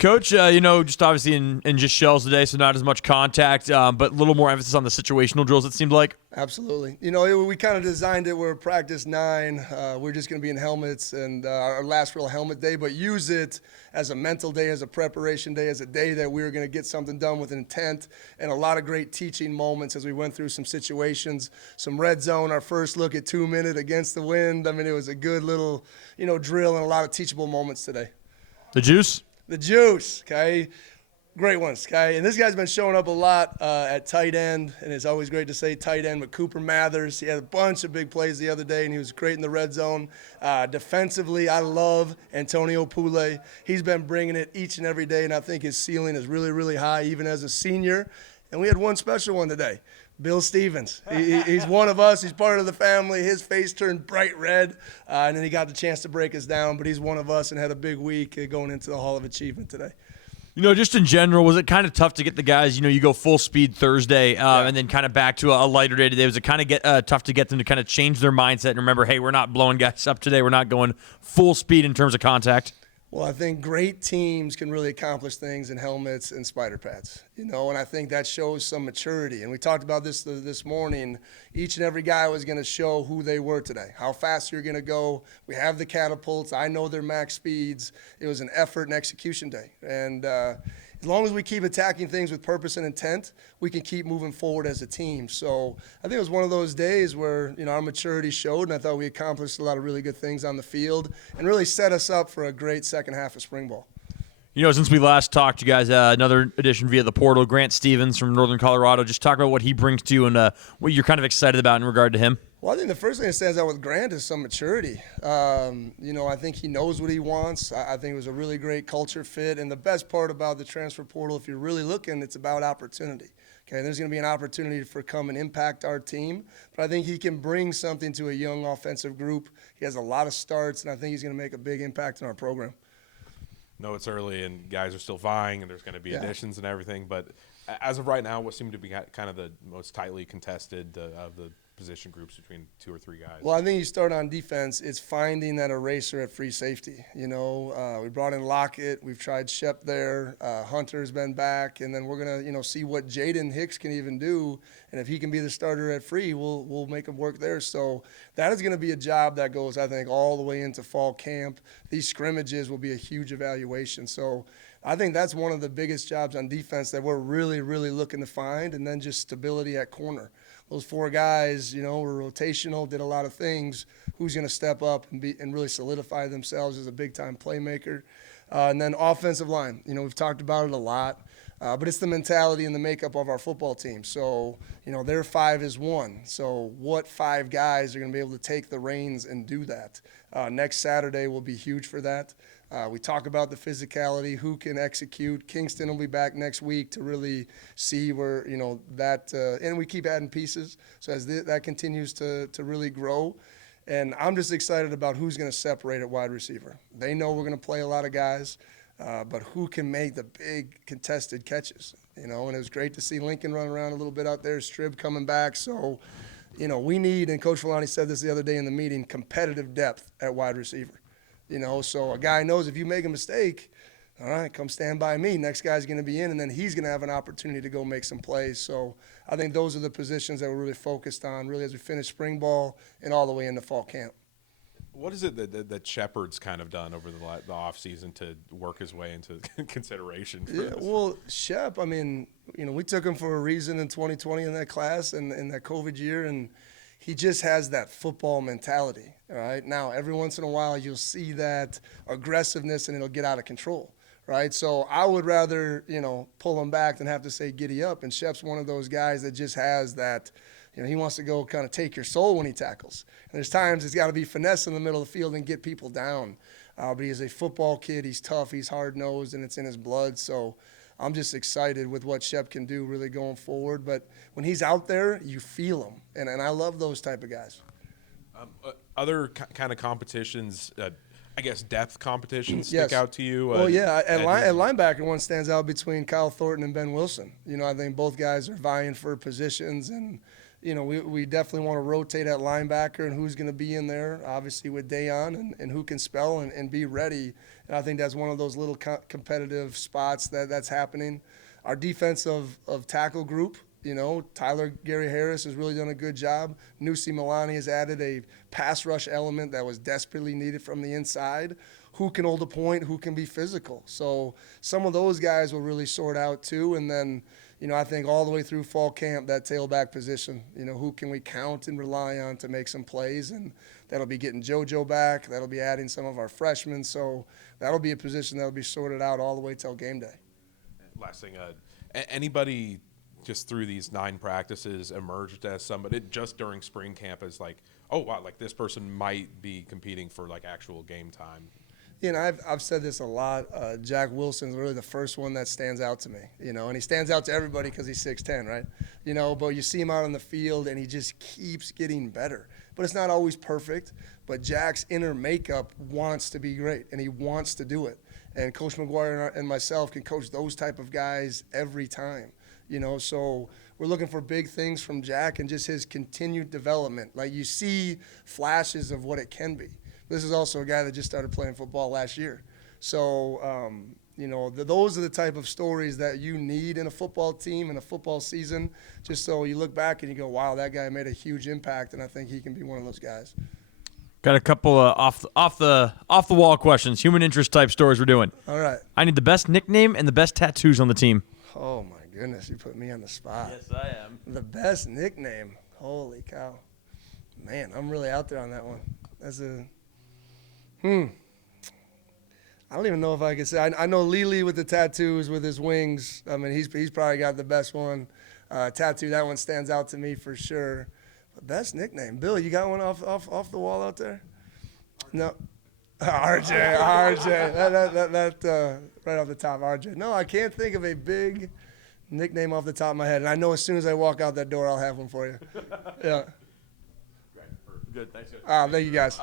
Coach, just obviously in just shells today, so not as much contact, but a little more emphasis on the situational drills, it seemed like. Absolutely. We kind of designed it where practice 9, we're just going to be in helmets and our last real helmet day, but use it as a mental day, as a preparation day, as a day that we were going to get something done with intent, and a lot of great teaching moments as we went through some situations, some red zone, our first look at 2-minute against the wind. I mean, it was a good little, drill and a lot of teachable moments today. The juice? The juice, okay? Great ones, okay? And this guy's been showing up a lot at tight end, and it's always great to say tight end, but Cooper Mathers, he had a bunch of big plays the other day, and he was great in the red zone. Defensively, I love Antonio Pule. He's been bringing it each and every day, and I think his ceiling is really, really high, even as a senior. And we had one special one today. Bill Stevens. He's one of us. He's part of the family. His face turned bright red, and then he got the chance to break us down. But he's one of us and had a big week going into the Hall of Achievement today. Just in general, was it kind of tough to get the guys, you go full speed Thursday and then kind of back to a lighter day today? Was it kind of tough to get them to kind of change their mindset and remember, hey, we're not blowing guys up today. We're not going full speed in terms of contact? Well, I think great teams can really accomplish things in helmets and spider pads, and I think that shows some maturity. And we talked about this morning. Each and every guy was going to show who they were today, how fast you're going to go. We have the catapults. I know their max speeds. It was an effort and execution day. And as long as we keep attacking things with purpose and intent, we can keep moving forward as a team. So I think it was one of those days where, our maturity showed, and I thought we accomplished a lot of really good things on the field and really set us up for a great second half of spring ball. Since we last talked, you guys, another addition via the portal, Grant Stevens from Northern Colorado. Just talk about what he brings to you and what you're kind of excited about in regard to him. Well, I think the first thing that stands out with Grant is some maturity. I think he knows what he wants. I think it was a really great culture fit. And the best part about the transfer portal, if you're really looking, it's about opportunity. Okay, there's going to be an opportunity for come and impact our team. But I think he can bring something to a young offensive group. He has a lot of starts, and I think he's going to make a big impact in our program. No, it's early, and guys are still vying, and there's going to be additions and everything. But as of right now, what seemed to be kind of the most tightly contested of the position groups between 2 or 3 guys? Well, I think you start on defense. It's finding that eraser at free safety. We brought in Lockett. We've tried Shep there. Hunter's been back. And then we're going to, see what Jaden Hicks can even do. And if he can be the starter at free, we'll make him work there. So that is going to be a job that goes, I think, all the way into fall camp. These scrimmages will be a huge evaluation. So I think that's one of the biggest jobs on defense that we're really, really looking to find. And then just stability at corner. Those 4 guys, were rotational, did a lot of things. Who's going to step up and really solidify themselves as a big-time playmaker? And then offensive line. We've talked about it a lot, but it's the mentality and the makeup of our football team. So, their 5 is 1. So what 5 guys are going to be able to take the reins and do that? Next Saturday will be huge for that. We talk about the physicality, who can execute. Kingston will be back next week to really see where, and we keep adding pieces. So as that continues to really grow. And I'm just excited about who's going to separate at wide receiver. They know we're going to play a lot of guys, but who can make the big contested catches, And it was great to see Lincoln run around a little bit out there, Strib coming back. So, we need, and Coach Filani said this the other day in the meeting, competitive depth at wide receiver. So a guy knows if you make a mistake, all right, come stand by me. Next guy's going to be in, and then he's going to have an opportunity to go make some plays. So I think those are the positions that we're really focused on, really, as we finish spring ball and all the way into fall camp. What is it that Shepard's kind of done over the offseason to work his way into consideration for this? Well, Shep, we took him for a reason in 2020 in that class and in that COVID year, and he just has that football mentality, all right? Now, every once in a while, you'll see that aggressiveness, and it'll get out of control, right? So I would rather, pull him back than have to say giddy up. And Shep's one of those guys that just has that, he wants to go kind of take your soul when he tackles. And there's times it's got to be finesse in the middle of the field and get people down. But he is a football kid. He's tough. He's hard-nosed, and it's in his blood. So I'm just excited with what Shep can do really going forward. But when he's out there, you feel him. And I love those type of guys. Other kind of competitions, I guess depth competitions stick out to you? Well, yeah. At linebacker, one stands out between Kyle Thornton and Ben Wilson. I think both guys are vying for positions. And, we definitely want to rotate at linebacker and who's going to be in there, obviously with Dayon and who can spell and be ready. And I think that's one of those little competitive spots that's happening. Our defensive tackle group, Tyler Gary Harris has really done a good job. Nusi Milani has added a pass rush element that was desperately needed from the inside. Who can hold a point, who can be physical. So some of those guys will really sort out too. And then, I think all the way through fall camp, that tailback position, who can we count and rely on to make some plays? And that'll be getting JoJo back. That'll be adding some of our freshmen. So that'll be a position that'll be sorted out all the way till game day. Last thing, anybody just through these 9 practices emerged as somebody just during spring camp as like, oh, wow, like this person might be competing for like actual game time? I've said this a lot. Jack Wilson's really the first one that stands out to me, and he stands out to everybody because he's 6'10", right? But you see him out on the field and he just keeps getting better. But it's not always perfect, but Jack's inner makeup wants to be great and he wants to do it. And Coach McGuire and myself can coach those type of guys every time, so we're looking for big things from Jack and just his continued development. Like you see flashes of what it can be. This is also a guy that just started playing football last year. So, those are the type of stories that you need in a football team, in a football season, just so you look back and you go, wow, that guy made a huge impact, and I think he can be one of those guys. Got a couple off the wall questions, human interest type stories we're doing. All right. I need the best nickname and the best tattoos on the team. Oh, my goodness, you put me on the spot. Yes, I am. The best nickname. Holy cow. Man, I'm really out there on that one. That's I don't even know if I can say. I know Lily with the tattoos with his wings. I mean, he's probably got the best one. Tattoo, that one stands out to me for sure. But best nickname. Bill, you got one off the wall out there? No. RJ. That right off the top, RJ. No, I can't think of a big nickname off the top of my head. And I know as soon as I walk out that door, I'll have one for you. Yeah. Good, thanks. Thank you, guys.